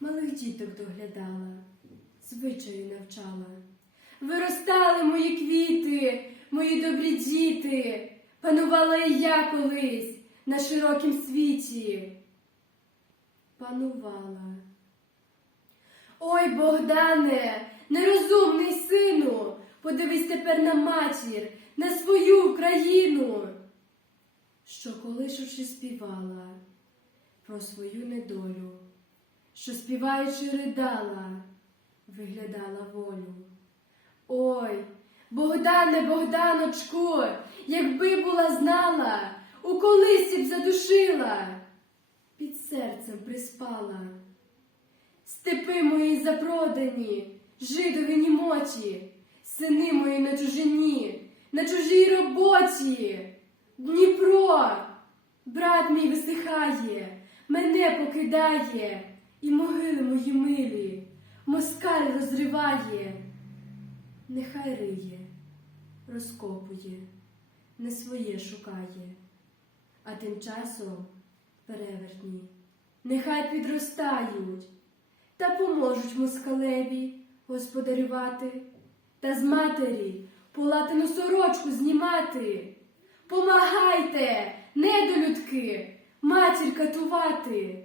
малих діток доглядала, звичаю навчала. Виростали мої квіти, мої добрі діти, панувала і я колись на широкім світі. Панувала. Ой, Богдане, нерозумний сину, подивись тепер на матір, на свою Україну, що колишучи співала про свою недолю, що співаючи ридала, виглядала волю. Ой, Богдане, Богданочку, якби була знала, у колисі б задушила, під серцем приспала. Степи мої запродані, жидові німоті, сини мої на чужині, на чужій роботі. Дніпро, брат мій висихає, мене покидає, і могили мої милі, москаль розриває. Нехай риє, розкопує, не своє шукає, а тим часом перевертні, нехай підростають та поможуть москалеві господарювати, та з матері полатину сорочку знімати. Помагайте, недолюдки, матір катувати.